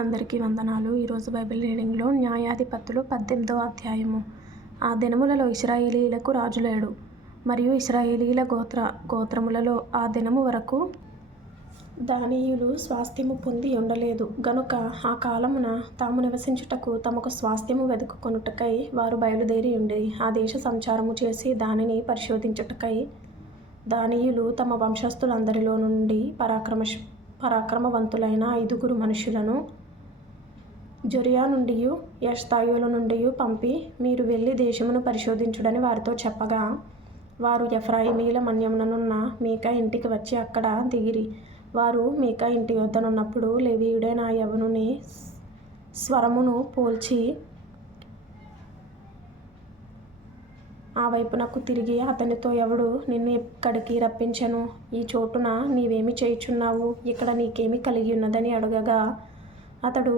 అందరికీ వందనాలు. ఈరోజు బైబిల్ రీడింగ్లో న్యాయాధిపతులు 18వ అధ్యాయము. ఆ దినములలో ఇశ్రాయేలీయులకు రాజు లేడు, మరియు ఇశ్రాయేలీయుల గోత్రములలో ఆ దినము వరకు దానీయులు స్వాస్థ్యము పొంది ఉండలేదు. గనుక ఆ కాలమున తాము నివసించుటకు తమకు స్వాస్థ్యము వెదుకుకొనుటకై వారు బయలుదేరి ఉండిరి. ఆ దేశ సంచారము చేసి దానిని పరిశోధించుటకై దానీయులు తమ వంశస్థులందరిలో నుండి పరాక్రమవంతులైన 5 మనుషులను జొరియా నుండియు ఎష్తాయోల నుండియు పంపి, మీరు వెళ్ళి దేశమును పరిశోధించుడని వారితో చెప్పగా, వారు ఎఫ్రాయిమీల మన్యముననున్న మీకా ఇంటికి వచ్చి అక్కడ దిగిరి. వారు మీకా ఇంటి యొద్దనున్నప్పుడు లేవీయుడైన ఆ యవనుని స్వరమును పోల్చి ఆ వైపునకు తిరిగి అతనితో, ఎవడు నిన్ను ఇక్కడికి రప్పించెను? ఈ చోటున నీవేమి చేయుచున్నావు? ఇక్కడ నీకేమి కలిగి ఉన్నదని అడగగా, అతడు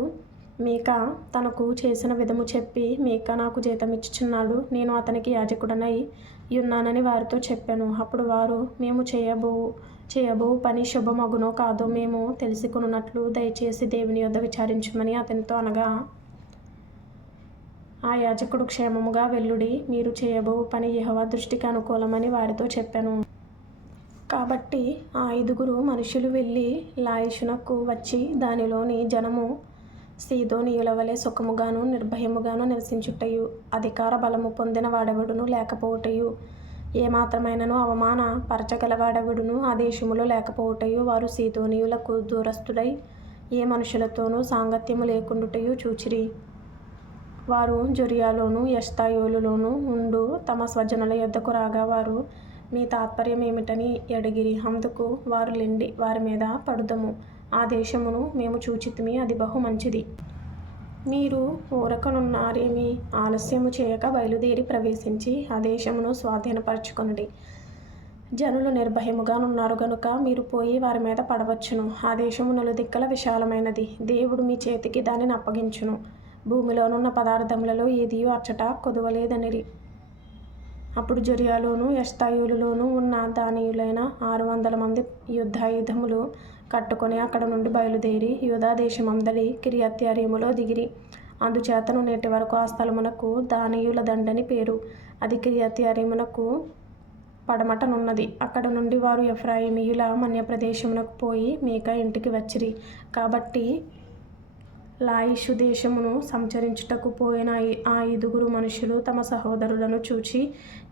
మీకా తనకు చేసిన విధము చెప్పి, మీకా నాకు జీతమిచ్చుచున్నాడు, నేను అతనికి యాజకుడనై యున్నానని వారితో చెప్పాను. అప్పుడు వారు, మేము చేయబో పని శుభమగునో కాదో మేము తెలుసుకొనున్నట్లు దయచేసి దేవుని యొద్ద విచారించమని అతనితో అనగా, ఆ యాజకుడు, క్షేమముగా వెళ్ళుడి, మీరు చేయబో పని యెహోవా దృష్టికి అనుకూలమని వారితో చెప్పాను. కాబట్టి ఆ 5 మనుషులు వెళ్ళి లాయిషునకు వచ్చి, దానిలోని జనము సీదోనీయుల వలె సుఖముగాను నిర్భయముగాను నివసించుటయు, అధికార బలము పొందిన వాడెవడును లేకపోవటయు, ఏమాత్రమైనను అవమాన పరచగలవాడెవడును ఆ దేశములో లేకపోవటయు, వారు సీదోనీయులకు దూరస్థులై ఏ మనుషులతోనూ సాంగత్యము లేకుండుటయు చూచిరి. వారు జొరియాలోను ఎష్తాయోలులోను ఉండు తమ స్వజనుల యొద్దకు రాగా, వారు మీ తాత్పర్యం ఏమిటని అడిగిరి. అందుకు వారు, లెండి, వారి మీద పడుదము, ఆ దేశమును మేము చూచితిమి, అది బహు మంచిది. మీరు ఊరకనున్నారేమి? ఆలస్యము చేయక బయలుదేరి ప్రవేశించి ఆ దేశమును స్వాధీనపరచుకొనుడి. జనులు నిర్భయముగా నున్నారు గనుక మీరు పోయి వారి మీద పడవచ్చును. ఆ దేశము నలుదిక్కల విశాలమైనది. దేవుడు మీ చేతికి దానిని అప్పగించును. భూమిలోనున్న పదార్థములలో ఏదియూ అచ్చట కొదువలేదనిరి. అప్పుడు జొరియాలోను ఎష్తాయోలులోను ఉన్న దానీయులైన 600 మంది యుద్ధాయుధములు కట్టుకొని అక్కడ నుండి బయలుదేరి యూదా దేశమందలి కిర్యత్యారీములో దిగిరి. అందుచేతను నేటి వరకు ఆ స్థలమునకు దానీయుల దండని పేరు. అది కిర్యత్యారీమునకు పడమటనున్నది. అక్కడ నుండి వారు ఎఫ్రాయిమీయుల మన్యప్రదేశమునకు పోయి మీకా ఇంటికి వచ్చిరి. కాబట్టి లాయిషు దేశమును సంచరించుటకు పోయిన ఆ 5 మనుషులు తమ సహోదరులను చూచి,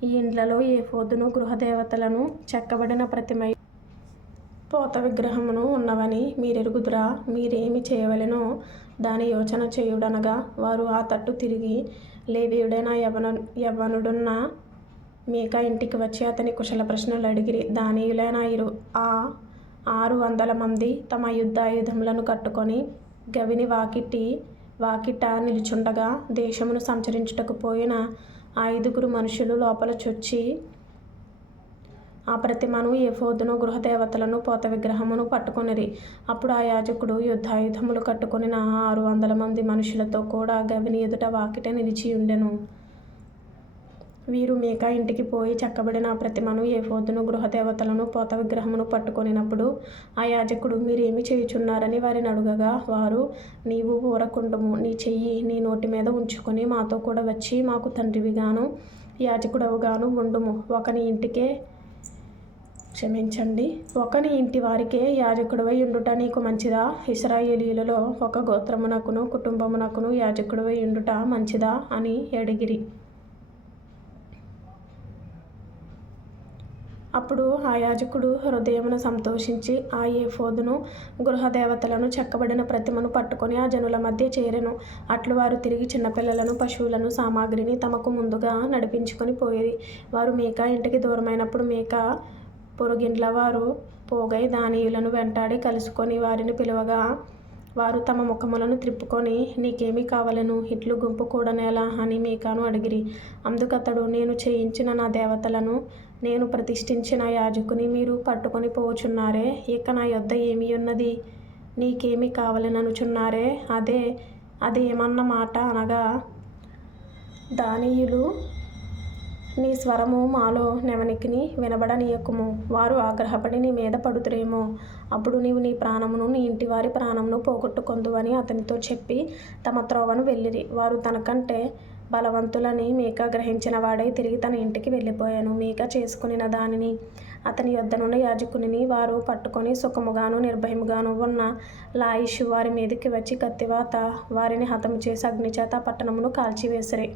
ఈ ఇండ్లలో ఏఫోదును గృహదేవతలను చెక్కబడిన ప్రతిమ పోత విగ్రహమును ఉన్నవని మీరెరుగుదురా? మీరేమి చేయవలెనో దాని యోచన చేయుడనగా, వారు ఆ తట్టు తిరిగి లేవీయుడైన యవ్వనుడున్న మీకా ఇంటికి వచ్చి అతని కుశల ప్రశ్నలు అడిగిరి. దానీయులైన ఆ 600 మంది తమ యుద్ధాయుధములను కట్టుకొని గవిని వాకిట నిలుచుండగా, దేశమును సంచరించుటకు పోయిన ఆ 5 మనుషులు లోపల చొచ్చి ఆ ప్రతిమను, ఏఫోదును, గృహదేవతలను, పోత విగ్రహమును పట్టుకొనిరి. అప్పుడు ఆ యాజకుడు యుద్ధాయుధములు కట్టుకొనిన 600 మంది మనుషులతో కూడా గవిని ఎదుట వాకిట నిలిచి ఉండెను. వీరు మీకా ఇంటికి పోయి చెక్కబడిన ఆ ప్రతిమను, ఏఫోదును, గృహదేవతలను, పోత విగ్రహమును పట్టుకొనినప్పుడు ఆ యాజకుడు, మీరేమి చేయుచున్నారని వారిని అడుగగా, వారు, నీవు ఊరకుండుము, నీ చెయ్యి నీ నోటి మీద ఉంచుకొని మాతో కూడా వచ్చి మాకు తండ్రివిగాను యాజకుడవుగాను ఉండుము. ఒకని ఇంటి వారికే యాజకుడవై ఉండుట నీకు మంచిదా? ఇశ్రాయేలీయులలో ఒక గోత్రమునకును కుటుంబమునకును యాజకుడవై ఉండుట మంచిదా అని అడిగిరి. అప్పుడు ఆ యాజకుడు హృదయమున సంతోషించి ఆ ఏఫోదును, గృహదేవతలను, చెక్కబడిన ప్రతిమను పట్టుకొని ఆ జనుల మధ్య చేరెను. అట్లు వారు తిరిగి చిన్నపిల్లలను, పశువులను, సామాగ్రిని తమకు ముందుగా నడిపించుకొని పోయిరి. వారు మీకా ఇంటికి దూరమైనప్పుడు మీకా పొరుగిండ్ల వారు పోగై దానీయులను వెంటాడి కలుసుకొని వారిని పిలువగా, వారు తమ ముఖములను త్రిప్పుకొని, నీకేమి కావలెను? ఇట్లు గుంపు కూడనేలా అని మీకాను అడిగిరి. అందుకతడు, నేను చేయించిన నా దేవతలను, నేను ప్రతిష్ఠించిన యాజకుని మీరు పట్టుకొని పోచున్నారే, ఇక నా యొద్ద ఏమియున్నది? నీకేమి కావలెననుచున్నారే? అదేమన్న మాట అనగా, దానీయులు నీ స్వరము మాలో నెవనికిని వినబడనీయకుము. వారు ఆగ్రహపడి నీ మీద పడుతురేమో. అప్పుడు నీవు నీ ప్రాణమును నీ ఇంటివారి ప్రాణమును పోగొట్టుకొందువని అతనితో చెప్పి తమ త్రోవను వెళ్ళిరి. వారు తనకంటే బలవంతులని మీకా గ్రహించిన వాడై తిరిగి తన ఇంటికి వెళ్ళిపోయాను. మీకా చేసుకునిన దానిని అతని యొద్దనున్న యాజకునిని వారు పట్టుకొని సుఖముగాను నిర్భయముగాను ఉన్న లాయిషు వారి మీదకి వచ్చి కత్తివాత వారిని హతము చేసి అగ్నిచేత పట్టణమును కాల్చివేసిరి.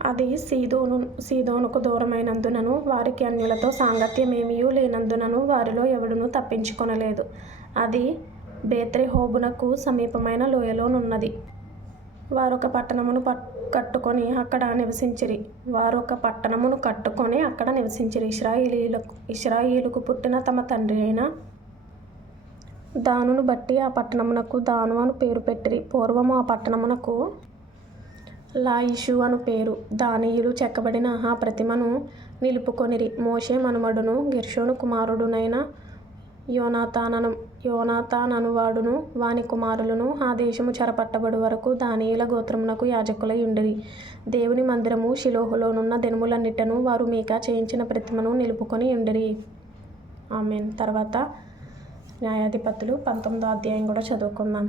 అది సీదోనుకు దూరమైనందునను వారికి అన్యులతో సాంగత్యమేమియూ లేనందునను వారిలో ఎవడునూ తప్పించుకొనలేదు. అది బేత్రెహోబునకు సమీపమైన లోయలోనున్నది. వారొక పట్టణమును కట్టుకొని అక్కడ నివసించిరి. ఇశ్రాయేలుకు పుట్టిన తమ తండ్రి అయిన దానును బట్టి ఆ పట్టణమునకు దాను అను పేరు పెట్టిరి. పూర్వము ఆ పట్టణమునకు లాయిషు అను పేరు. దానీయులు చెక్కబడిన ఆ ప్రతిమను నిలుపుకొనిరి. మోషే మనుమడును గెర్షోను కుమారుడునైన యోనాతాననువాడును వాని కుమారులను ఆ దేశము చెరపట్టబడు వరకు దానీయుల గోత్రమునకు యాజకులై ఉండిరి. దేవుని మందిరము షిలోహులోనున్న దినములన్నిటను వారు మీకా చేయించిన ప్రతిమను నిలుపుకొని ఉండిరి. ఆమేన్. తర్వాత న్యాయాధిపతులు 19వ అధ్యాయం కూడా చదువుకుందాం.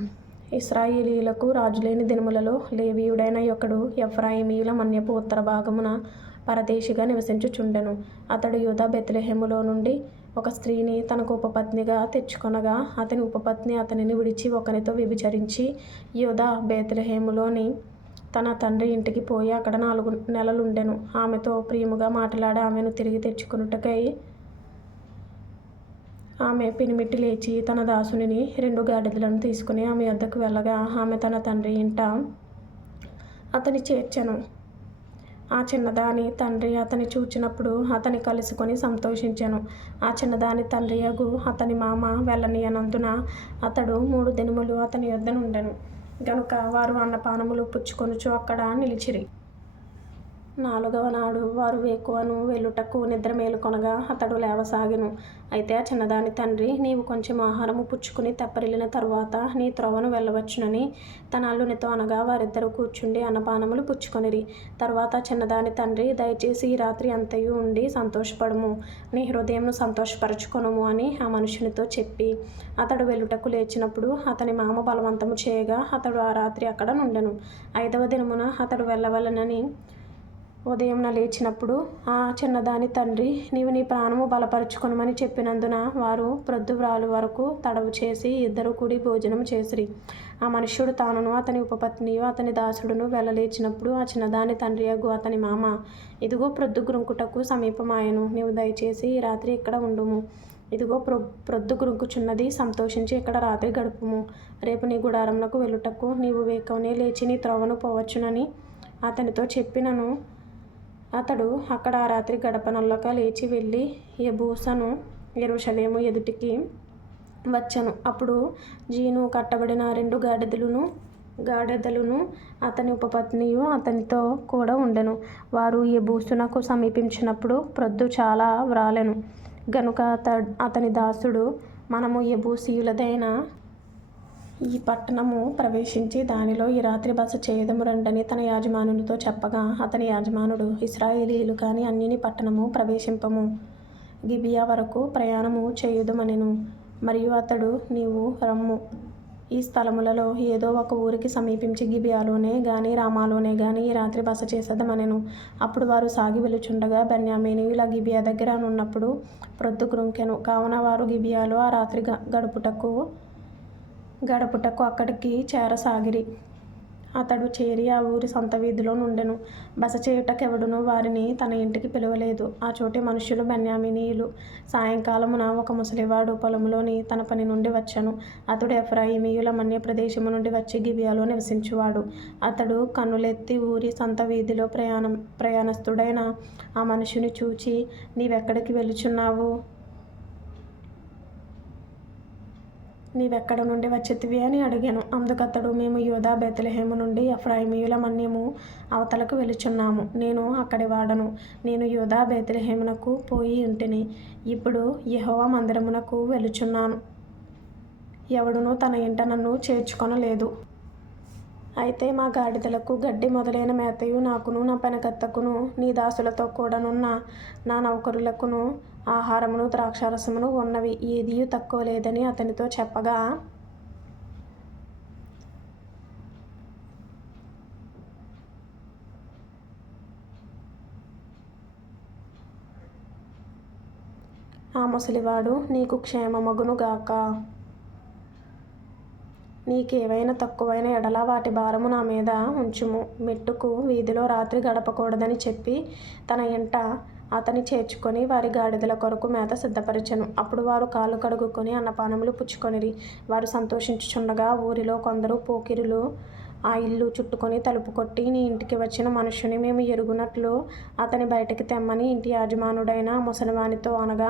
ఇశ్రాయేలీయులకు రాజులేని దినములలో లేవీయుడైన ఒకడు ఎఫ్రాయిమీయుల మన్యపు ఉత్తర భాగమున పరదేశిగా నివసించుచుండెను. అతడు యూదా బెత్లెహేములో నుండి ఒక స్త్రీని తనకు ఉపపత్నిగా తెచ్చుకొనగా అతని ఉపపత్ని అతనిని విడిచి ఒకనితో వ్యభిచరించి యూదా బెత్లెహేములోని తన తండ్రి ఇంటికి పోయి అక్కడ 4 నెలలుండెను. ఆమెతో ప్రియముగా మాట్లాడి ఆమెను తిరిగి తెచ్చుకొనుటకై ఆమె పినిమిట్టి లేచి తన దాసునిని 2 గాడిదలను తీసుకుని ఆమె యొద్దకు వెళ్ళగా ఆమె తన తండ్రి ఇంట అతని చేర్చెను. ఆ చిన్నదాని తండ్రి అతని చూచినప్పుడు అతని కలుసుకొని సంతోషించెను. ఆ చిన్నదాని తండ్రియగు అతని మామ వెళ్ళనీయనందున అతడు 3 దినములు అతని యొద్ద నుండెను. గనుక వారు అన్నపానములు పుచ్చుకొనుచు అక్కడ నిలిచిరి. 4వ నాడు వారు వేకువను వెళ్ళుటకు నిద్ర మేలుకొనగా అతడు లేవసాగెను. అయితే ఆ చిన్నదాని తండ్రి, నీవు కొంచెం ఆహారము పుచ్చుకుని తెప్పరిల్లిన తరువాత నీ త్రోవను వెళ్ళవచ్చునని తన అల్లునితో అనగా వారిద్దరూ కూర్చుండి అన్నపానములు పుచ్చుకొనిరి. తరువాత చిన్నదాని తండ్రి, దయచేసి ఈ రాత్రి అంతయు ఉండి సంతోషపడుము, నీ హృదయంను సంతోషపరచుకొనుము అని ఆ మనుషునితో చెప్పి అతడు వెళ్ళుటకు లేచినప్పుడు అతని మామ బలవంతము చేయగా అతడు ఆ రాత్రి అక్కడ నుండెను. 5వ దినమున అతడు వెళ్ళవలెనని ఉదయమున లేచినప్పుడు ఆ చిన్నదాని తండ్రి, నీవు నీ ప్రాణము బలపరుచుకొనుమని చెప్పినందున వారు ప్రొద్దువ్రాలు వరకు తడవు చేసి ఇద్దరు కూడి భోజనము చేసిరి. ఆ మనుష్యుడు తానును అతని ఉపపత్నియు అతని దాసుడును వెళ్ళలేచినప్పుడు ఆ చిన్నదాని తండ్రియగు అతని మామ, ఇదిగో ప్రొద్దు గ్రుంకుటకు సమీపమాయెను, నీవు దయచేసి ఈ రాత్రి ఇక్కడ ఉండుము. ఇదిగో ప్రొద్దు గ్రుంకుచున్నది, సంతోషించి ఇక్కడ రాత్రి గడుపుము. రేపు నీ గుడారమునకు వెళ్ళుటకు నీవు వేకువనే లేచి నీ త్రోవను పోవచ్చునని అతనితో చెప్పినను అతడు అక్కడ ఆ రాత్రి గడపనొల్లక లేచి వెళ్ళి యెబూసను యెరూషలేము ఎదుటికి వచ్చెను. అప్పుడు జీను కట్టబడిన 2 గాడిదలును అతని ఉపపత్నియు అతనితో కూడా ఉండెను. వారు యెబూసునకు సమీపించినప్పుడు ప్రొద్దు చాలా వ్రాలెను. గనుక అతని దాసుడు, మనము యెబూసీయులదైన ఈ పట్టణము ప్రవేశించి దానిలో ఈ రాత్రి బస చేయుదము రండని తన యాజమానునితో చెప్పగా అతని యాజమానుడు, ఇశ్రాయేలీయులు కాని అన్యుని పట్టణము ప్రవేశింపము, గిబియా వరకు ప్రయాణము చేయుదుమనెను. మరియు అతడు, నీవు రమ్ము, ఈ స్థలములలో ఏదో ఒక ఊరికి సమీపించి గిబియాలోనే గాని రామాలోనే గాని ఈ రాత్రి బస చేసేదమనెను. అప్పుడు వారు సాగి వెలుచుండగా బెన్యామీనీయుల గిబియా దగ్గర నున్నప్పుడు ప్రొద్దు గ్రుంకెను. కావున వారు గిబియాలో ఆ రాత్రి గడుపుటకు అక్కడికి చేరసాగిరి. అతడు చేరి ఆ ఊరి సొంత వీధిలో నుండెను. బస చేయుటకెవడునూ వారిని తన ఇంటికి పిలువలేదు. ఆ చోటి మనుష్యులు బెన్యామీనీయులు. సాయంకాలమున ఒక ముసలివాడు పొలములోని తన పని నుండి వచ్చెను. అతడు ఎఫ్రాయిమీయుల మన్య ప్రదేశము నుండి వచ్చి గిబియాలో నివసించువాడు. అతడు కన్నులెత్తి ఊరి సొంత వీధిలో ప్రయాణస్థుడైన ఆ మనుషుని చూచి, నీవెక్కడికి వెళ్ళుచున్నావు, నీవెక్కడ నుండి వచ్చితివి అని అడిగాను. అందుకతడు, మేము యూదా బెత్లెహేము నుండి ఎఫ్రాయిమీయుల మన్యము అవతలకు వెలుచున్నాము. నేను అక్కడి వాడను. నేను యూదా బెత్లెహేమునకు పోయి ఉంటిని. ఇప్పుడు యెహోవా మందిరమునకు వెలుచున్నాను. ఎవడునూ తన ఇంట నన్ను చేర్చుకొనలేదు. అయితే మా గాడిదలకు గడ్డి మొదలైన మేతయు నాకును నా పెనగత్తకును నీ దాసులతో కూడానున్న నా నౌకరులకును ఆహారమును ద్రాక్షారసమును ఉన్నవి, ఏదియూ తక్కువ లేదని అతనితో చెప్పగా, ఆ ముసలివాడు నీకు క్షేమమగును గాక. నీకేవైనా తక్కువైన ఎడల వాటి భారము నా మీద ఉంచుము. మెట్టుకు వీధిలో రాత్రి గడపకూడదని చెప్పి తన ఇంట అతని చేర్చుకొని వారి గాడిదల కొరకు మేత సిద్ధపరచెను. అప్పుడు వారు కాళ్ళు కడుగుకొని అన్నపానములు పుచ్చుకొనిరి. వారు సంతోషించుచుండగా ఊరిలో కొందరు పోకిరులు ఆ ఇల్లు చుట్టుకొని తలుపు కొట్టి, నీ ఇంటికి వచ్చిన మనుష్యుని మేము ఎరుగునట్లు అతని బయటికి తెమ్మని ఇంటి యాజమానుడైన ముసలివానితో అనగా,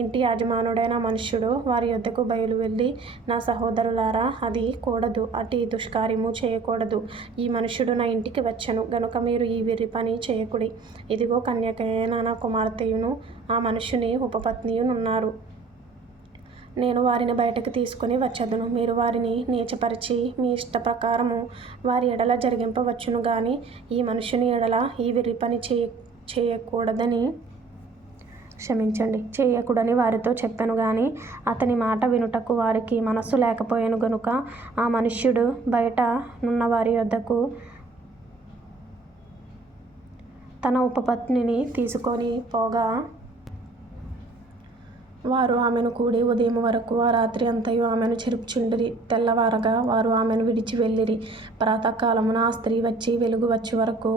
ఇంటి యాజమానుడైన మనుష్యుడు వారి యొద్దకు బయలు వెళ్ళి, నా సహోదరులారా, అది కూడదు, అట్టి దుష్కార్యము చేయకూడదు. ఈ మనుష్యుడు నా ఇంటికి వచ్చెను గనుక మీరు ఈ వెర్రి పని చేయకుడి. ఇదిగో కన్యకయైన నా కుమార్తెయును ఆ మనుష్యుని ఉపపత్నియునున్నారు. నేను వారిని బయటకు తీసుకుని వచ్చెదను. మీరు వారిని నీచపరిచి మీ ఇష్ట ప్రకారము వారి ఎడల జరిగింపవచ్చును గాని ఈ మనుష్యుని ఎడల ఈ వెర్రి పని చేయకూడని వారితో చెప్పెను గాని అతని మాట వినుటకు వారికి మనస్సు లేకపోయెను గనుక ఆ మనుష్యుడు బయట నున్న వారి యొద్దకు తన ఉపపత్నిని తీసుకొని పోగా, వారు ఆమెను కూడి ఉదయము వరకు ఆ రాత్రి అంతయు ఆమెను చెరుపుచుండిరి. తెల్లవారగా వారు ఆమెను విడిచి వెళ్ళిరి. ప్రాతకాలమున ఆ స్త్రీ వచ్చి వెలుగు వచ్చే వరకు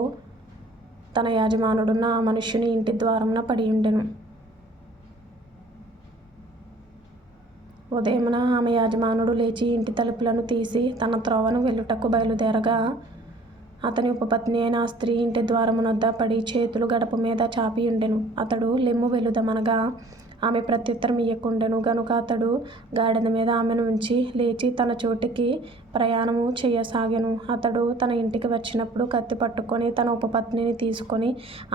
తన యజమానుడున్న ఆ మనుష్యుని ఇంటి ద్వారమున పడియుండెను. ఉదయమున ఆమె యజమానుడు లేచి ఇంటి తలుపులను తీసి తన త్రోవను వెళ్ళుటకు బయలుదేరగా, అతని ఉపపత్ని అయిన ఆ స్త్రీ ఇంటి ద్వారమునొద్ద పడి చేతులు గడప మీద చాపియుండెను. అతడు లెమ్ము వెలుదమనగా ఆమె ప్రత్యుత్తరం ఇయ్యకుండెను గనుక అతడు గాడిద మీద ఆమెను ఉంచి లేచి తన చోటికి ప్రయాణము చేయసాగెను. అతడు తన ఇంటికి వచ్చినప్పుడు కత్తి పట్టుకొని తన ఉపపత్నిని తీసుకొని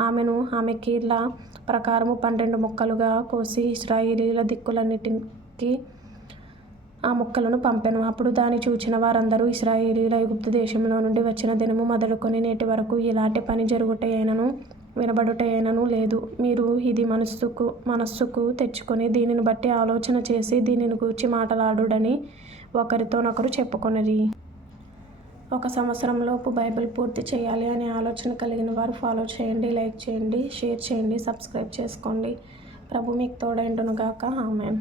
ఆమెను ఆమె కీళ్ల ప్రకారము 12 ముక్కలుగా కోసి ఇశ్రాయేలీయుల దిక్కులన్నిటికి ఆ ముక్కలను పంపెను. అప్పుడు దాన్ని చూచిన వారందరూ, ఇశ్రాయేలీయులు ఐగుప్తు దేశంలో నుండి వచ్చిన దినము మొదలుకొని నేటి వరకు ఇలాంటి పని జరుగుటయైనను వినబడుటయైనను లేదు. మీరు ఇది మనస్సుకు తెచ్చుకొని దీనిని బట్టి ఆలోచన చేసి దీనిని గూర్చి మాటలాడుడని ఒకరితోనొకరు చెప్పుకొనిరి. 1 సంవత్సరంలోపు బైబిల్ పూర్తి చేయాలి అనే ఆలోచన కలిగిన వారు ఫాలో చేయండి, లైక్ చేయండి, షేర్ చేయండి, సబ్స్క్రైబ్ చేసుకోండి. ప్రభు మీకు తోడైండును గాక. ఆమేన్.